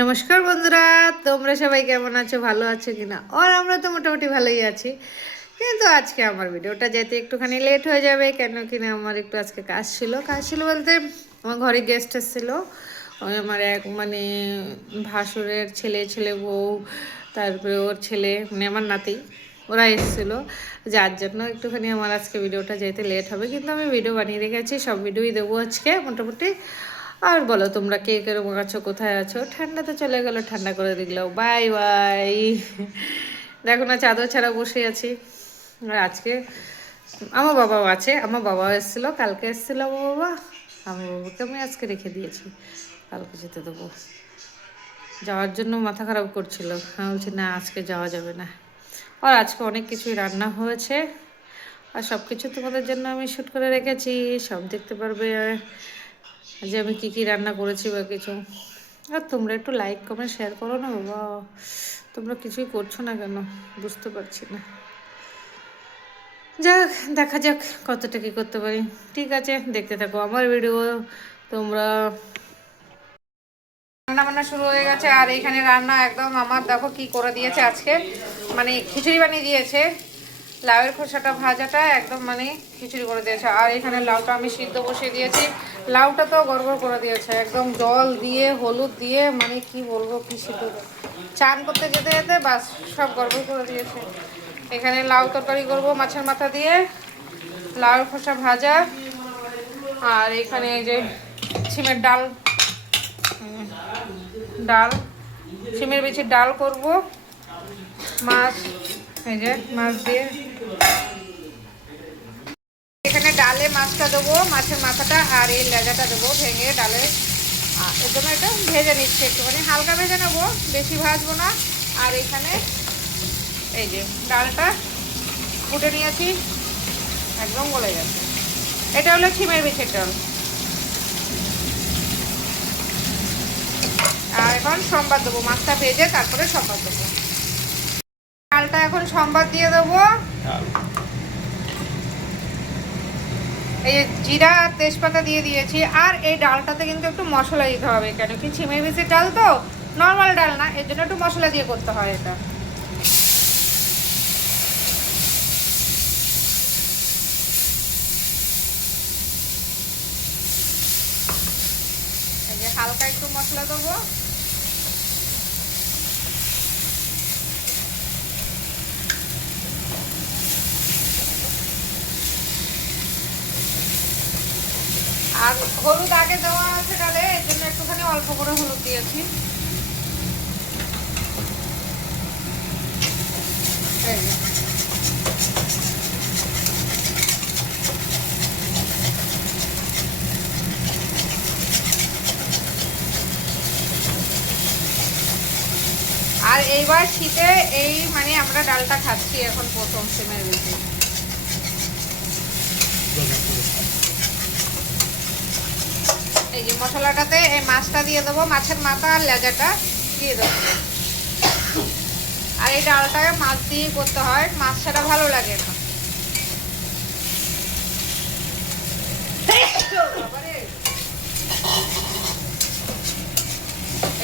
নমস্কার বন্ধুরা, তোমরা সবাই কেমন আছো? ভালো আছো কিনা? আর আমরা তো মোটামুটি ভালোই আছি। কিন্তু আজকে আমার ভিডিওটা যেতে একটুখানি লেট হয়ে যাবে, কেন কিনা আমার একটু আজকে কাজ ছিল বলতে আমার ঘরে গেস্ট এসেছিলো। ওই আমার এক ভাসুরের ছেলে বউ, তারপরে ওর ছেলে আমার নাতি, ওরা এসেছিলো। যার জন্য একটুখানি আমার আজকে ভিডিওটা যেতে লেট হবে, কিন্তু আমি ভিডিও বানিয়ে রেখেছি, সব ভিডিওই দেবো আজকে মোটামুটি। আর বলো তোমরা কে কেরকম আছো, কোথায় আছো? ঠান্ডা তো চলে গেল, ঠান্ডা করে দিল, বাই বাই। দেখো না, চাদর ছাড়া বসে আছি। আর আজকে আমার বাবাও আছে, আমার বাবাও এসেছিলো, কালকে এসেছিলো আমার বাবাকে আমি আজকে রেখে দিয়েছি, কালকে যেতে দেবো। যাওয়ার জন্য মাথা খারাপ করছিল, আমি বলছি না আজকে যাওয়া যাবে না। আর আজকে অনেক কিছুই রান্না হয়েছে, আর সব কিছু তোমাদের জন্য আমি শ্যুট করে রেখেছি, সব দেখতে পারবে যে আমি কি কি রান্না করেছি বা কিছু। আর তোমরা একটু লাইক কমেন্ট শেয়ার করো না বাবা, তোমরা কিছুই করছো না কেন বুঝতে পারছি না। যাক, দেখা যাক কতটা কী করতে পারি। ঠিক আছে, দেখতে থাকো আমার ভিডিও তোমরা। রান্না বান্না শুরু হয়ে গেছে, আর এখানে রান্না একদম আমার দেখো কি করে দিয়েছে আজকে, খিচুড়ি বানিয়ে দিয়েছে। লাউয়ের খোসাটা ভাজাটা একদম খিচুড়ি করে দিয়েছে। আর এখানে লাউটা আমি সিদ্ধ বসিয়ে দিয়েছি। লাউটা তো গড়গড় করে দিয়েছে, একদম জল দিয়ে হলুদ দিয়ে কি বলবো, কি সিদ্ধ চান করতে যেতে যেতে বাস সব গড়গড় করে দিয়েছে। এখানে লাউ তরকারি করবো মাছের মাথা দিয়ে, লাউয়ের খোসা ভাজা। আর এখানে এই যে ছিমের ডাল, সিমের বিচির ডাল করব। মাছ, এই যে মাছ দিয়ে এখানে ডালে মাছটা দেবো, মাছের মাথাটা আর এই লেজাটা দেবো ভেঙে ডালে। এর জন্য এটা ভেজে নিচ্ছে, একটুখানি হালকা ভেজে নেবো, বেশি ভাজবো না। আর এখানে এই যে ডালটা ফুটে নিয়েছি, একদম গলে গেছে। এটা হলো সিমের বিচির ডাল। আর এখন সম্বাদ দেবো, মাছটা ভেজে তারপরে সম্বাদ দেবো। ডালটা এখন সম্বাদ দিয়ে দেবো। এই জিরা আর তেজপাতা দিয়ে দিয়েছি। আর এই ডালটাতে কিন্তু একটু মশলা দিতে হবে, কেন কি ছিমের বিচির ডাল তো নর্মাল ডাল না, এর জন্য একটু মশলা দিয়ে করতে হয় এটা। এই যে হালকা একটু মশলা দেবো। আর হলুদ আগে দেওয়া আছে ডালে, এর জন্য একটুখানি অল্প করে হলুদ দিয়েছি। আর এইবার শীতে এই আমরা ডালটা খাচ্ছি এখন প্রথম সিমের বিচি। এই যে মশলাটাতে এই মাছটা দিয়ে দেবো, মাছের মাথা আর লেজাটা দিয়ে দেবো। আর এই ডালটাকে মাছ দিয়ে করতে হয়, মাছ ছাড়া ভালো লাগে না।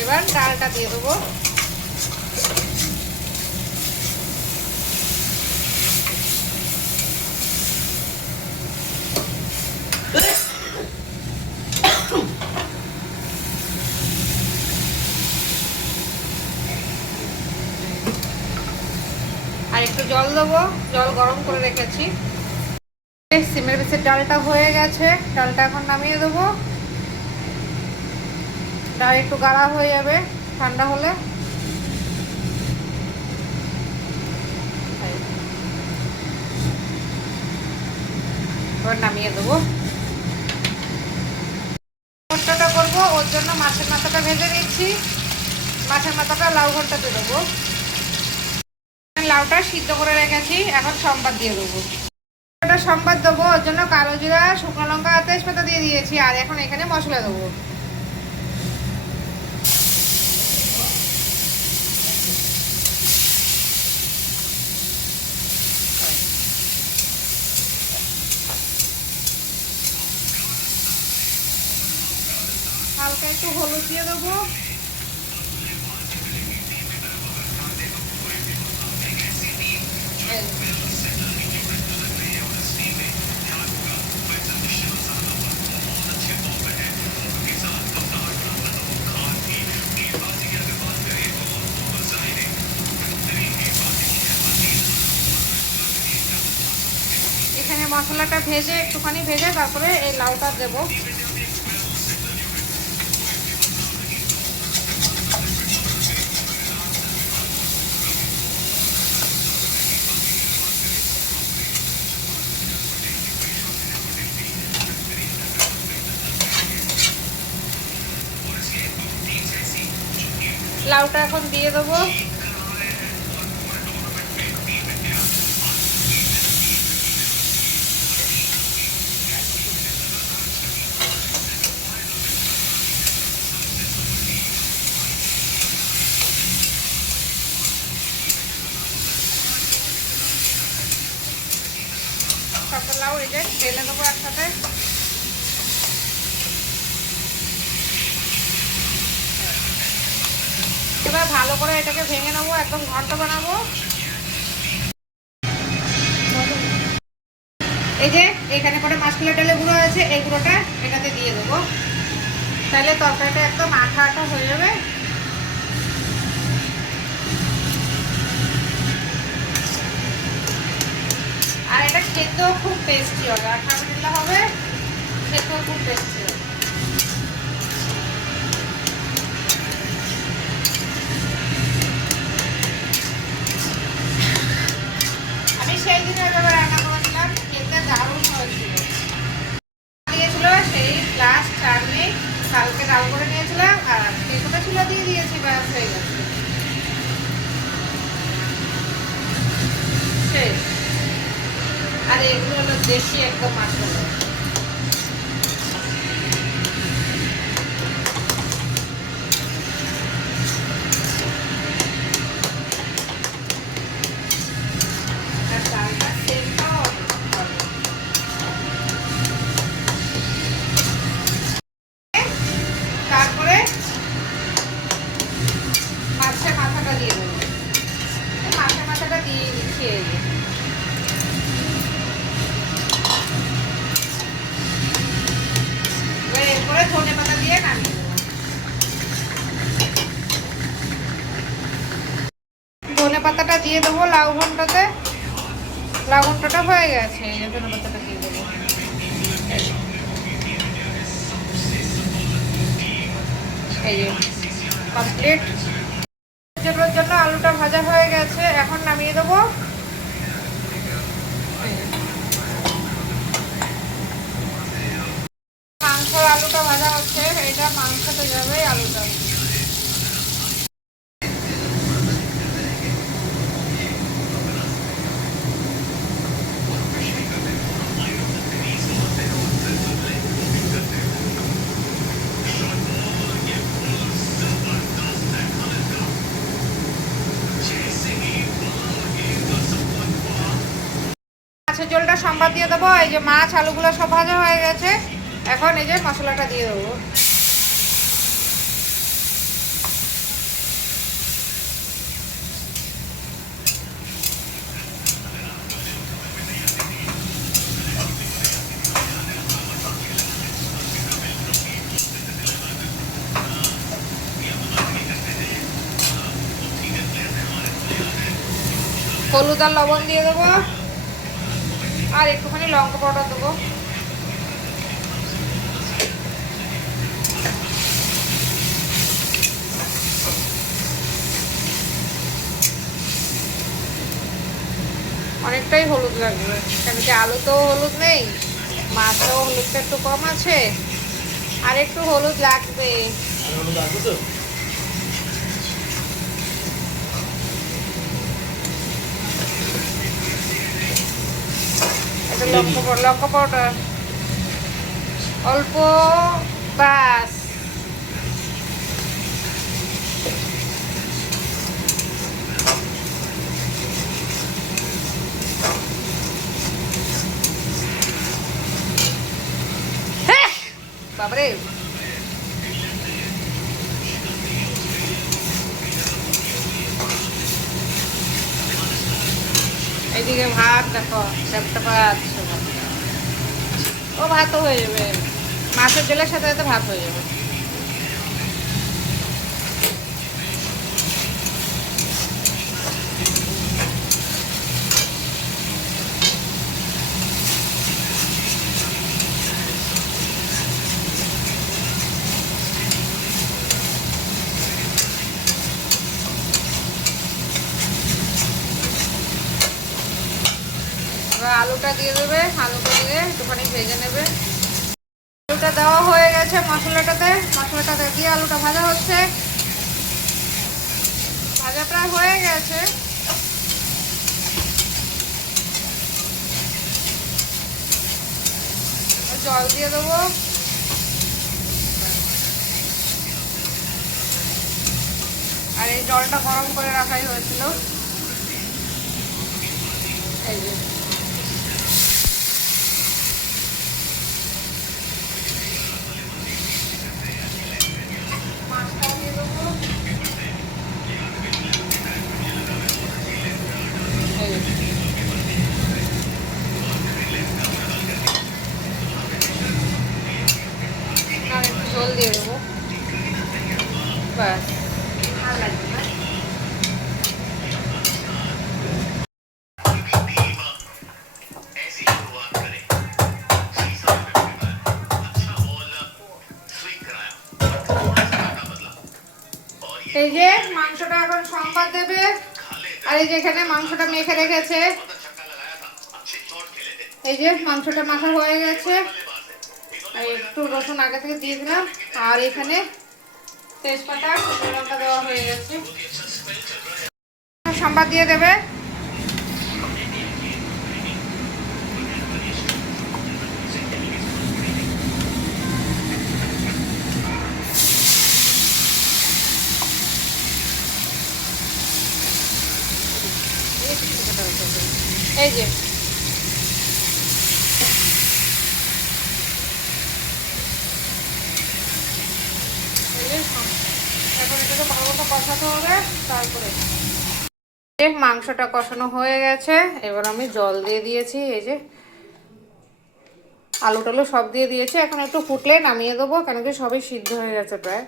এবার ডালটা দিয়ে দেবো। আর একটু জল দেবো, জল গরম করে রেখেছি। সিমের বিচের ডালটা হয়ে গেছে, ডালটা এখন নামিয়ে দেবো। ডাল একটু গাঢ়া হয়ে যাবে ঠান্ডা হলে। এবার নামিয়ে দেবো। ভর্তাটা করবো, ওর জন্য মাছের মাথাটা ভেজে নিচ্ছি। মাছের মাথাটা লাউ ভর্তাতে দেবো। লাউটা সিদ্ধ করে রেখেছি, এখন সম্বাদ দিয়ে দেবো। সম্বাদ দেবো, ওর জন্য কালো জিরা, শুকনো লঙ্কা আর তেজপাতা দিয়ে দিয়েছি। আর এখন এখানে মশলা দেবো। হালকা একটু হলুদ দিয়ে দেবো। মশলাটা ভেজে একটুখানি ভেজে তারপরে এই লাউটা দেবো। লাউটা এখন দিয়ে দেবো। সবটা লাউ এই যে ঢেলে দেবো একসাথে। এবার ভালো করে এটাকে ভেঙে নেবো, একদম ঘন্ট বানাবো। এই যে এখানে করে মাসকলাই ডালের গুঁড়ো আছে, এই গুঁড়োটা এটাতে দিয়ে দেবো, তাহলে তরকারিটা একদম আঠা আঠা হয়ে যাবে। আর এটা খেতেও খুব টেস্টি হবে, আঠা পাতলা হবে, খেতেও খুব টেস্টি হবে। আমি সেই দিনে এভাবে রান্না করেছিলাম, খেতে দারুণ হয়েছিল। দিয়েছিল সেই লাস্ট 4 মিনিট কালকে ডাল করে নিয়েছিলাম, আর আজকে কোটা ছিল দিয়ে দিয়েছি, ব্যাস হয়ে গেছে শেষ। আর এগুলো হলো দেশি একদম মশলা। তারপরে মাছের মাথাটা দিয়ে দেবো, মাছের মাথাটা দিয়ে দিচ্ছি। এই যে এরপরে ধনে পাতা দিয়ে নামিয়ে দেবো। ধনে পাতাটা দিয়ে দেবো লাউ ঘন্টতে। লাউ ঘন্টটা হয়ে গেছে, এই যে ধনে পাতাটা দিয়ে দেবো। এই যে কমপ্লিট। জন্য আলুটা ভাজা হয়ে গেছে, এখন নামিয়ে দেবো। মাংসর আলুটা ভাজা হচ্ছে, এটা মাংসতে যাবে আলুটা। মাছের ঝোলটা সম্বাদ দিয়ে দেবো। এই যে মাছ আলুগুলো সব ভাজা হয়ে গেছে, এখন এই যে মশলাটা দিয়ে দেবো। হলুদ আর লবণ দিয়ে দেবো, আর একটুখানি লঙ্কা পাউডার দেবো। অনেকটাই হলুদ লাগবে, কেন কি আলুতেও হলুদ নেই, মাছেও হলুদটা একটু কম আছে, আর একটু হলুদ লাগবে। লঙ্কা পাউডার অল্প, বাস। বাবারে, এইদিকে ভাত দেখো, একটা ভাত, ও ভাতও হয়ে যাবে, মাছের ঝোলের সাথে সাথে ভাত হয়ে যাবে। এবার আলুটা দিয়ে দেবে, আলুটা দিয়ে একটুখানি ভেজে নেবে। আলুটা দেওয়া হয়ে গেছে মশলাটাতে দিয়ে আলুটা ভাজা হচ্ছে, ভাজা প্রায় হয়ে গেছে। জল দিয়ে দেবো, আর এই জলটা গরম করে রাখাই হয়েছিল। এই যে মাছটা দিয়ে দেবো, এই যে আর একটু জল দিয়ে দেবো, ব্যাস। আর লাগবে না। এই যে মাংসটা এখন সম্বাদ দেবে, আর এই যে এখানে মাংসটা মেখে রেখেছে, এই যে মাংসটা মাখা হয়ে গেছে। আর একটু রসুন আগে থেকে দিয়ে দিলাম, আর এখানে তেজপাতা শুকনো লঙ্কা দেওয়া হয়ে গেছে। সম্বাদ দিয়ে দেবে, এই যে এখন এটাকে ভালো মতো কষাতে হবে। তারপরে মাংসটা কষানো হয়ে গেছে, এবার আমি জল দিয়ে দিয়েছি, এই যে আলু টালু সব দিয়ে দিয়েছি। এখন একটু ফুটলে নামিয়ে দেবো, কেন কি সবই সিদ্ধ হয়ে গেছে প্রায়।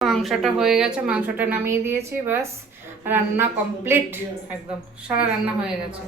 মাংসটা হয়ে গেছে, মাংসটা নামিয়ে দিয়েছি, ব্যাস রান্না কমপ্লিট, একদম সারা রান্না হয়ে গেছে।